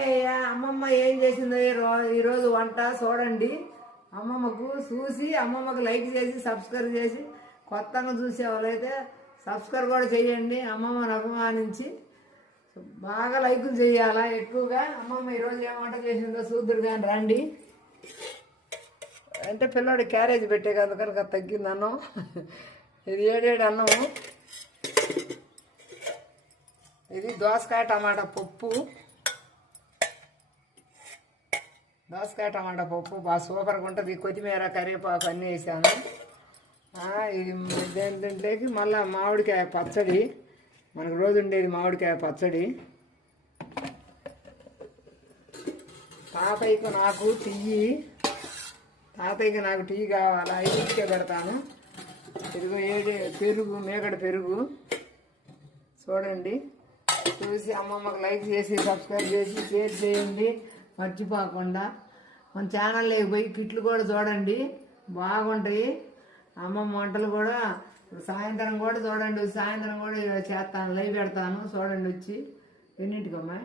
అయ్యా అమ్మమ్మ ఏం చేసిందో ఈరోజు వంట చూడండి. అమ్మమ్మకు చూసి అమ్మమ్మకు లైక్ చేసి సబ్స్క్రైబ్ చేసి కొత్తగా చూసే వాళ్ళైతే సబ్స్క్రైబ్ కూడా చేయండి. అమ్మమ్మను అభిమానించి బాగా లైకులు చేయాలా ఎక్కువగా. అమ్మమ్మ ఈరోజు ఏం వంట చేసిందో చూద్దరు కానీ రండి. అంటే పిల్లాడి క్యారేజ్ పెట్టే కదా కనుక తగ్గింది అన్నం. ఇది ఏడేడు అన్నము. ఇది దోసకాయ టమాటా పప్పు. దోసకాయ టమాటా పప్పు బాగా సూపర్గా ఉంటుంది. కొత్తిమీర కరివేపాకు అన్నీ వేసాను. ఇది దేంట్లోకి మళ్ళీ మామిడికాయ పచ్చడి. మనకు రోజు ఉండేది మామిడికాయ పచ్చడి. తాతయ్యకు నాకు టీ కావాలా, ఐదుకే పెడతాను. పెరుగు మేకడ పెరుగు చూడండి. చూసి అమ్మమ్మకు లైక్ చేసి సబ్స్క్రైబ్ చేసి షేర్ చేయండి మర్చిపోకుండా. మన ఛానల్లోకి పోయి కిట్లు కూడా చూడండి, బాగుంటాయి. అమ్మమ్మ వంటలు కూడా సాయంత్రం కూడా చూడండి. సాయంత్రం కూడా చేస్తాను, లైవ్ పెడతాను చూడండి. వచ్చి ఎన్నింటికమ్మా